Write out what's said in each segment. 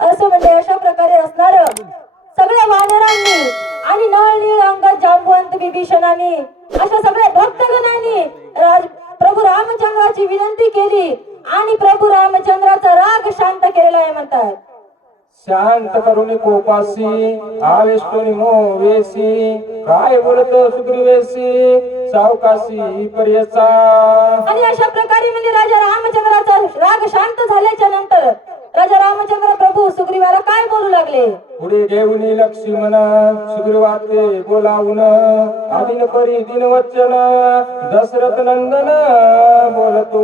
असं म्हणजे अशा प्रकारे असणार सगळ्या वानरांनी आणि नळनीळ अंगात जांबवंत विभीषणाने अशा सगळ्या भक्तगणांनी प्रभू रामचंद्राची विनंती केली आणि प्रभू रामचंद्राचा राग शांत केलेला आहे म्हणतात. शांत करुणी कोपासी आवेष्टोनी मोवेसी काय बोलतो सुग्रीवेसी सावकाशी पर्यचा. आणि अशा प्रकारे म्हणजे राजा रामचंद्राचा राग शांत झाल्याच्यानंतर राजा रामचंद्र प्रभू सुग्रीवाला काय बोलू लागले? पुढे घेऊन लक्ष्मण सुग्रीवाते बोलावून आदिन परी दिन वचन दशरथ नंदन बोलतो.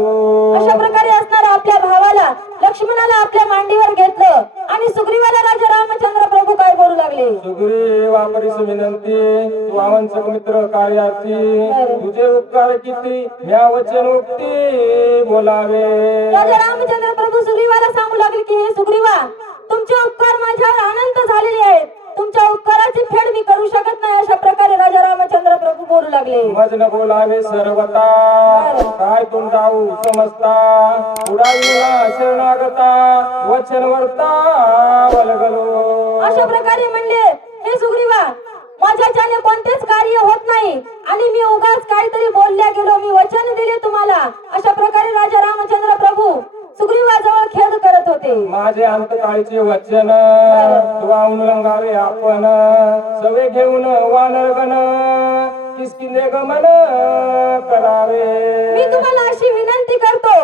अशा प्रकारे असणार आपल्या भावाला लक्ष्मणाला आपल्या मांडीवर घेतलं आणि सुग्रीवाला राजा रामचंद्र प्रभू काय बोलू लागले? सुग्रीव वापरीस विनंती वावंचक मित्र कार्यार्थी तुझे उपकार किती म्या वचन उक्ती बोलावे. राजा रामचंद्र प्रभू सुग्रीवाला सांगू लागले की हे सुग्रीवा तुमचे उपकार माझ्यावर अनंत झालेले आहेत. तुमच्या उपकाराची फेड मी करू शकत नाही अशा प्रकारे राजा रामचंद्र प्रभू बोलू लागले. मजन बोलावे सर्वता. काय तुमचाऊ समजता. उडाविला शरणागता. वचन वर्ता वलगलो अशा प्रकारे म्हणले हे सुग्रीवा माझ्याच्याने कोणतेच कार्य होत नाही आणि मी उगाच काहीतरी बोलल्या गेलो मी वचन दिले तुम्हाला. अशा प्रकारे राजा रामचंद्र प्रभू सुग्रीवाजवळ खेद करत होते. माझे अंतकाळीचे वचन वाहून लंगावे आपण सवे घेऊन वानरगण किसकिंदे गमन करावे. मी तुम्हाला अशी विनंती करतो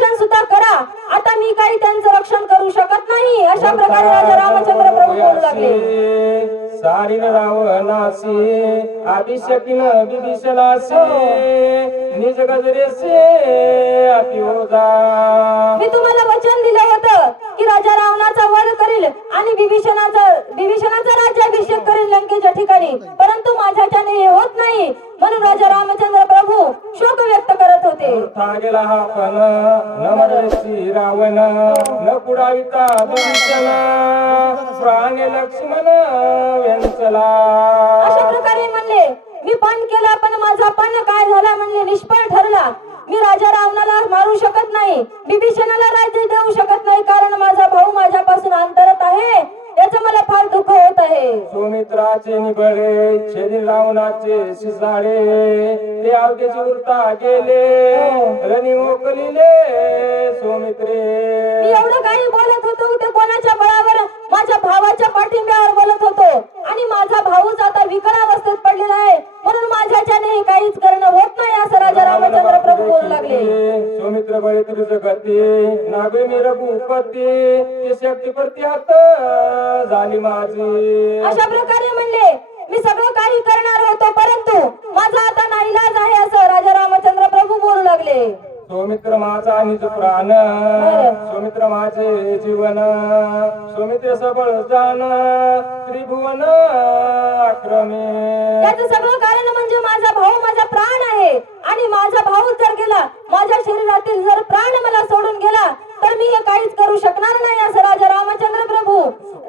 रक्षण सुद्धा करा. आता मी काही त्यांचं रक्षण करू शकत नाही. अशा प्रकारे राजा रामचंद्र प्रभू बोलू लागले. सारीन रावणासी अभिषेकीन विभीषणासी निज गजरेसे अतिओदा मी तुम्हाला वचन दिलं होतं की राजा रावणाचा वध करील आणि विभीषणाचा विभीषणाचा राज्याभिषेक करील लंकेच्या ठिकाणी. परंतु माझ्याच्याने हे होत नाही. म्हणून राजा रामचंद्र प्रभू शोक व्यक्त करत होते था गेला हा पण न मरसी रावण न कुडाविता विभीषण प्राणे लक्ष्मण व्यंचला. अशा प्रकारे म्हणले मी पण केला पण माझा पण काय झाला? म्हणले निष्फळ ठरला. मी राजा रावणाला मारू शकत नाही. विभीषणाला राज्य देऊ शकत नाही. कारण माझा भाऊ माझ्यापासून अंतरत आहे. याचं मला फार दुःख सुमित्राचे निबळे छेदी रावणाचे शिसाळे ते अवघेचे उरता गेले रणी मोकलिले सुमित्रे. मी एवढं काही बोलत होतो ते कोणाच्या बळावर माझ्या भावाच्या पाठिंब्यावर बोलत होतो. आणि माझा भाऊच आता विकळ अवस्थेत पडलेला आहे म्हणून माझ्याच्याने काहीच करणं होत नाही असं राजा रामचंद्र प्रभू बोलू लागले. सुमित्र बळे तुझ गती नागे मी रघुपती ते शक्ती प्रती हात झाली माझी. अशा प्रकारे म्हणले मी सगळं काही करणार होतो परंतु माझा आता नाईलाज आहे असं राजा रामचंद्र प्रभू बोलू लागले. सुमित्र माझा निज प्राण सुमित्र माझे जीवन सुमित्र सबळ जाण त्रिभुवन आक्रमे. याचं सगळं कारण म्हणजे माझा भाऊ माझा प्राण आहे. आणि माझा भाऊ जर गेला माझ्या शरीरातील जर प्राण मला सोडून गेला तर मी हे काहीच करू शकणार नाही असं राजा रामचंद्र प्रभू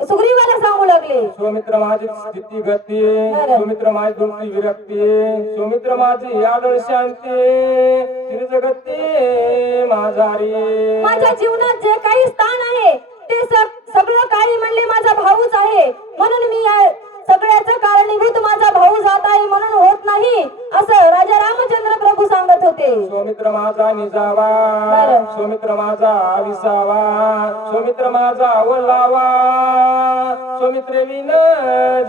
सुग्रीवाला सांगू लागले सुमित्र माझी स्थिती गती सुमित्र माझी दुर्ती विरक्ती सुमित्र माझी आदळ शांती जगती माझारी माझ्या जीवनात जे काही स्थान आहे ते सगळं काही म्हणले माझा भाऊच आहे. म्हणून मी या सगळ्याचं कारणीभूत माझा भाऊ जात आहे म्हणून होत नाही असं राजा रामचंद्र प्रभू सांगत होते सुमित्र माझा निजावा. सुमित्र माझा विसावा सुमित्र माझा वल्लावा सुमित्रे विन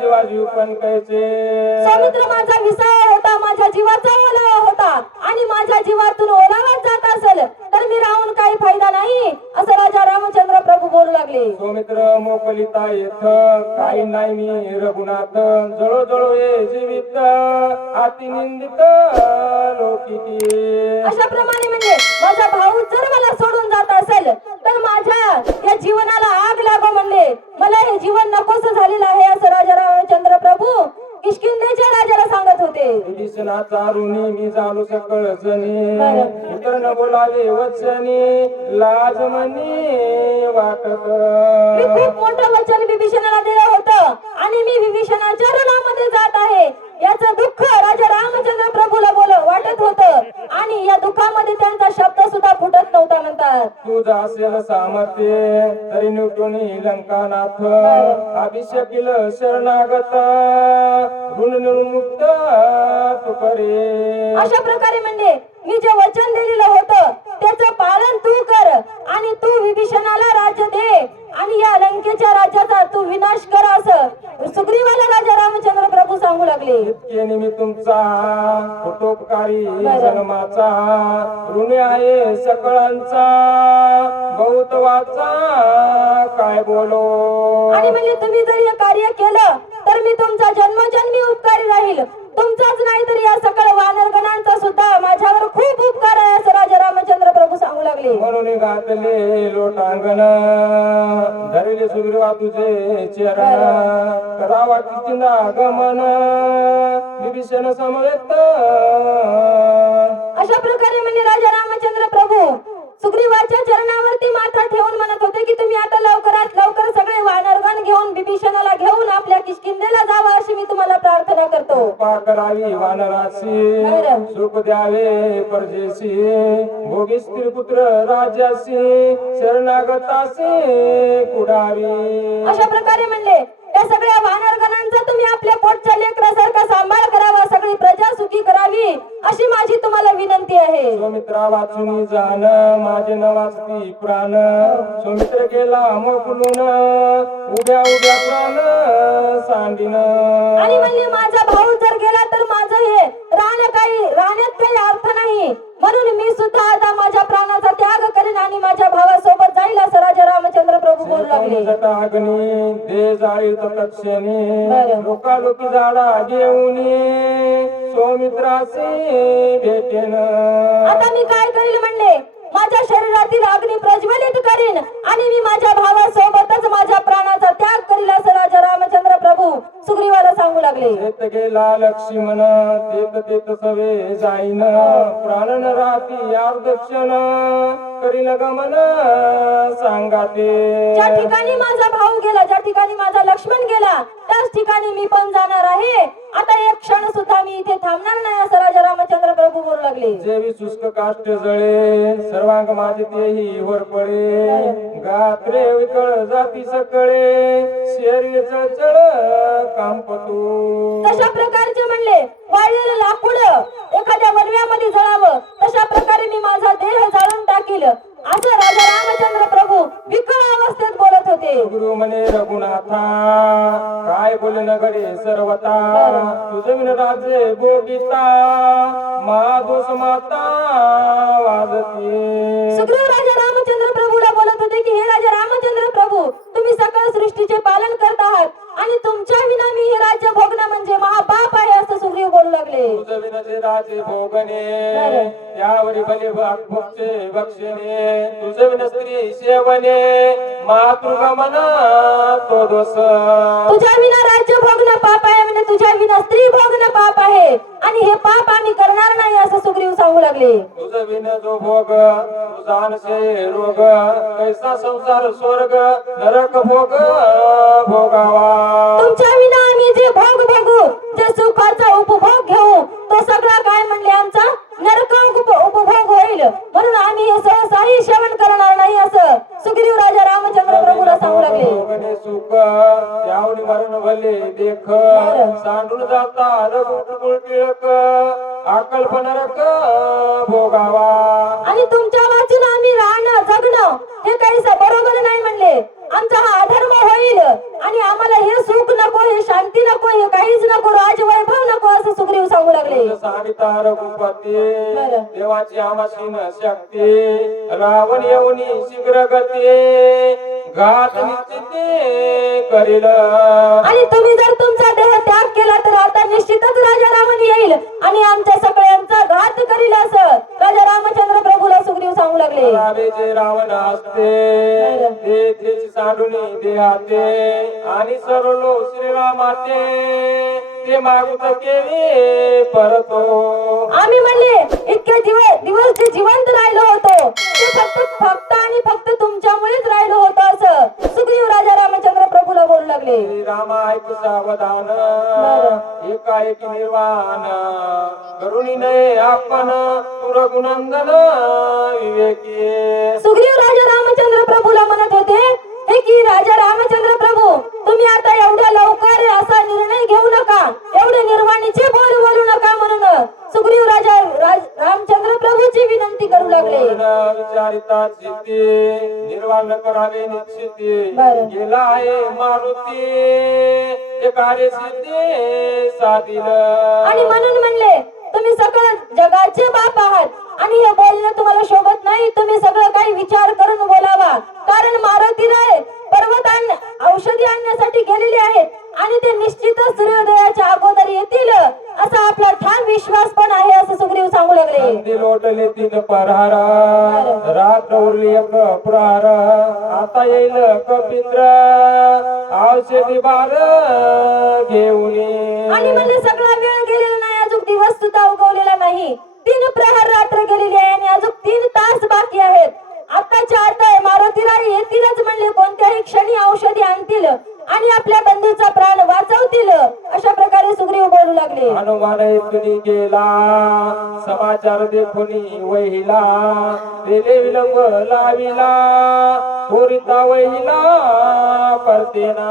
जीवा जीव पण कैचे समुद्र माझा विसावा होता माझ्या जीवाचा ओलावा होता आणि माझ्या जीवातून ओलावाच जात असेल तर मी राहून काही फायदा नाही असं राजा रामचंद्र सुमित्र मोकलिता येथ. काही नाही मी रघुनाथ. जळो जळो ये जीवित. अति निंदित लोकिती अशा प्रमाणे म्हणजे माझा भाऊ जर मला सोडून जात असेल तर माझ्या या जीवनाला आग लागो म्हणले. मला हे जीवन नकोस झालेलं आहे असं राजा रामचंद्र प्रभू किशकिंदेच्या होते. विभीषणाचा ऋणी मी झालो सकळ जणी बरं. इतर न बोलावे वचनी. लाज म्हणी वाटत. मी खूप मोठं वचन विभीषणाला दिलं होतं? आणि मी विभीषणाच्या रणामध्ये जात आहे. याचं दुःख राजा रामचंद्र प्रभूला बोल वाटत होतं. आणि या दुःखामध्ये त्यांचा शब्द सुद्धा फुटत नव्हता म्हणतात तुझ असेल सामर्थ्य तरी निवटुनी लंकानाथ. अभिषेकील शरणागत. करे अशा प्रकारे म्हणजे मी जे वचन दिलेलं होतं त्याचं पालन तू कर आणि तू विभीषणाला राज्य दे आणि या लंकेच्या राज्याचा तू विनाश कर असं सुग्रीवाला राजा रामचंद्र प्रभू सांगू लागले. इतके निमी तुमचा कुटोपकारी बरं. जन्माचा ऋणी आहे सकळांचा बहुत वाचा काय बोलो? आणि म्हणजे तुम्ही जर हे कार्य केलं तर मी तुमचा जन्मजन्मी उपकारी राहील. तुमचाच नाही तर या सकळ वानरगणांचा सुद्धा माझ्यावर खूप उपकार आहे असं राजा रामचंद्र प्रभू सांगू लागले. म्हणून घातले लोटांगण. धरले सुग्रीवा तुझे चरण. करावा तिची गमन विभीषण समवेत. अशा प्रकारे म्हणजे राजा रामचंद्र प्रभू सुग्रीवाच्या चरणावरती माथा ठेवून म्हणत होते की तुम्ही आता लवकरात लवकर सगळे वानरगण घेऊन विभीषणाला घेऊन आपल्या किष्किंदेला जावं अशी मी तुम्हाला प्रार्थना कृपा करावी वानरासी. सुख द्यावे परदेशी. भोगी स्त्री पुत्र राजासी शरणागतासी कुडावी अशा प्रकारे म्हणले या सगळ्या वानरगणांचा तुम्ही आपल्या पोटच्या लेकरासारखा सांभाळ करावा सगळी प्रजा सुखी करावी अशी माझी तुम्हाला विनंती आहे. सुमित्रा वाचून जाण माझे न वाचती प्राण. सुमित्र गेला मोकलून उभ्या उभ्या प्राण सांडीन. आणि म्हणले माझा भाऊ जर गेला तर माझं हे राहणं काही राहण्यात काही अर्थ नाही. म्हणून मी सुद्धा आता माझ्या प्राणाचा त्याग करेन आणि माझ्या भावासोबत जाईल असं राजा रामचंद्र प्रभू बोलू लागले. अग्नी दे जाळी तत्क्षणी बरं. लोका लोकी झाडा घेऊन सौमित्रासी भेटेन. आता मी काय करील म्हणले? माझ्या शरीरातील अग्नी प्रज्वलित करीन आणि मी माझ्या भावासोबतच माझ्या प्राणाचा त्याग करील असं राजा रामचंद्र प्रभू सुग्रीवाला सांगू लागले. गेला लक्ष्मण तेत तेत सवे जाईन. प्राण न राहती दक्षिण करील गमन सांगा ते ज्या ठिकाणी माझा गेला ज्या ठिकाणी माझा लक्ष्मण गेला त्याच ठिकाणी मी पण जाणार आहे. आता एक क्षण सुद्धा मी इथे थांबणार नाही असं राजा रामचंद्र प्रभू बोलू लागले. जेवी शुष्क काष्ट जळे सर्वांग माझे तेही वर पडे. गात्रे विकळ जाती सकळे शरीर चळचळ कांपतू. तशा प्रकारचे म्हणले वाळलेलं लाकूड एखाद्या वनव्यामध्ये जळावं तशा प्रकारे मी माझा देह जाळून टाकील असं राजा रामचंद्र प्रभू विकळ अवस्थेत बोलत होते गुरु म्हणे रघुनाथा. काय बोले नगरे सर्वता? तुझे विन राजे गोपिता माधुस माता वाजते. सुग्रीव राजा रामचंद्र प्रभूला बोलत होते की हे राजा रामचंद्र प्रभू तुम्ही सकळ सृष्टीचे पालन करत आहात आणि तुमच्या विना मी हे राज्य भोगणं म्हणजे महापाप आहे असं सुग्रीव बोलू लागले राजे भोगणे त्यावरी बली भक्षे भक्षणे तुझ विन स्त्री सेवने मातृगमन तो दोष. तुझ्या विना राज्य भोगणं पाप आहे म्हणजे तुझ्या विना स्त्री भोगणं पाप आहे. आणि हे पाप आम्ही करणार नाही असं सुग्रीव सांगू लागले. तुझ विन जो भोग तुझा अनसे रोग कैसा संसार स्वर्ग नरक भोग भोगावा. तुमच्या विना आम्ही जे भोग भोगू सगळा काय म्हणले आमचा? नरक उप- उपभोग होईल. म्हणून आम्ही हे सहसाही सेवन करणार नाही असं सुग्रीव राजा रामचंद्र प्रभूला सांगू लागले. सुख. त्यावरी मरण भले देख. सांडून जाता रघुकुळ टिळक. अकल्प नरक भोगावा. आणि तुमच्या वाचून आम्ही राहणं जगणं हे काही बरोबर नाही म्हणले. आमचा हा अधर्म होईल. आणि आम्हाला हे सुख नको हे शांती नको हे काहीच नको राजवैभव नको असं सुग्रीव सांगू लागले. रघुपती. देवाची आमाशीन शक्ती रावण येऊनी शीघ्र गती घात निश्चिती करील. आणि तुम्ही जर तुमचा देह त्याग केला तर आता निश्चितच राजा रावण येईल आणि आमच्या सगळ्यांचा घात करील असं. राजा रामचंद्र सांगू लागले. रावे जे रावण असते ते त्याची सांडूनी देहाते. आणि सरलो श्रीरामाते ते मागूत केली परतो. आम्ही म्हणले इतके दिवस दिवस जे जिवंत राहिलो होतो. ते फक्त फक्त आणि फक्त तुमच्यामुळेच राहिलो होतो असं. सुग्रीव राजा रामचंद्र प्रभूला बोलू लागले. श्रीराम ऐक सावधान. एकाएकी निर्वाण. करुणी नये आपण तू रघुनंदन विवेकी सुग्रीव राजा रामचंद्र प्रभूला म्हणत होते हे की राजा रामचंद्र प्रभू तुम्ही आता एवढ्या लवकर असा निर्णय घेऊ नका. एवढे निर्वाणीचे बोल बोलू नका म्हणून सुग्रीव राजा राज- रामचंद्र प्रभूची विनंती करू लागले. विचारिता निर्वाण करावे निश्चिती. गेला आहे मारुती. कार्य सिद्धी साधिल आणि म्हणून म्हणले तुम्ही सगळं जगाचे बाप आहात. आणि हे बोलणं तुम्हाला शोभत नाही. तुम्ही सगळं काही विचार करून बोलावा. कारण मारुती राय पर्वत औषधी आणण्यासाठी गेलेले आहेत. आणि ते निश्चितच सूर्योदयाच्या अगोदर येतील असा आपला ठाम विश्वास पण आहे असं सुग्रीव सांगू लागले. लोटले तीन परहारा क्षणी औषधी आणतील आणि आपल्या बंधूचा प्राण वाचवतील. अशा प्रकारे सुग्रीव बोलू लागले. हनुमान इथून गेला समाचार देखुनी वहिला दिले विलंब लाविला त्वरिता वहिला परतेना.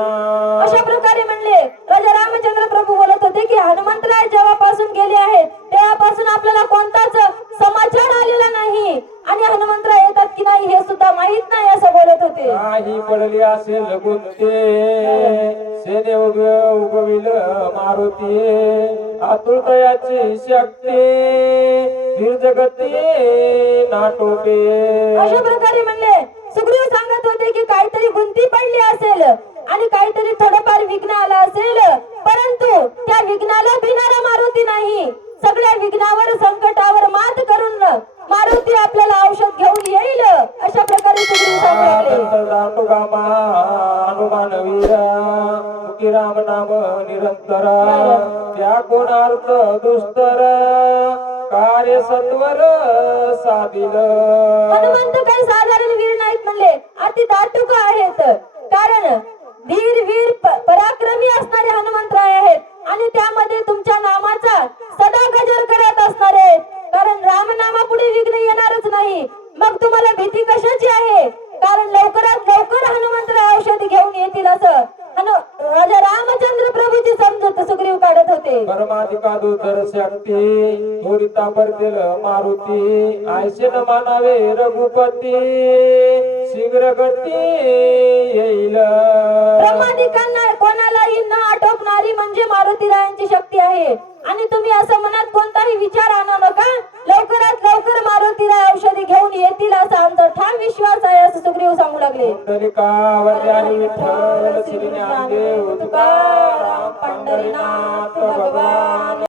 अशा प्रकारे म्हणले राजा रामचंद्र प्रभू बोलत होते की हनुमंतराय जेव्हापासून गेले आहेत तेव्हापासून आपल्याला कोणताच समाचार आलेला नाही. आणि हनुमंतराय येतात की नाही हे सुद्धा माहीत नाही असं बोलत होते काही पडली असेल गुंते. सेने उग उगविल मारुती. आतुरतयाची शक्ती. निर्जगती नाटोपे. अशा प्रकारे म्हणले सुग्रीव सांगत होते की काहीतरी गुंती पडली असेल आणि काहीतरी थोडंफार विघ्न आलं असेल परंतु त्या विघ्नाला भिणारा मारुती नाही. सगळ्या विघ्नावर संकटावर मात करून मारुती आपल्याला औषध घेऊन येईल अशा प्रकारे सुग्रीव सांगू लागले दाटो गामा हनुमान वीर राम नाम निरंतर त्या कोणार्थ दुस्तर कार्य सत्वर साधिल हनुमंत काही साधारण वीर नाहीत म्हणले अति दाटुक आहेत कारण धीर वीर पराक्रमी असणारे हनुमंतराय आहेत. आणि त्यामध्ये तुमच्या नामाचा सदा गजर करत असणार आहेत कारण रामनामा पुढे विघ्न येणारच नाही मग तुम्हाला भीती कशाची आहे कारण लवकरात लवकर हनुमंतराय औषधी घेऊन येतील असं हनु राजा रामचंद्र प्रभूची समजत सुग्रीव काढत होते परमाधिका शक्ती मुरिता परतेल मारुती आयशे न मानावे रघुपती शीघ्र गती येईल. ब्रह्मादिकांना कोणालाही न आटोपणारी म्हणजे मारुतीरायांची शक्ती आहे. आणि तुम्ही असं मनात कोणताही विचार आणू नका. लवकरात लवकर मारुतीला औषधी घेऊन येतील असा आमचा ठाम विश्वास आहे असं सुग्रीव सांगू लागले. पंढरीनाथ भगवान.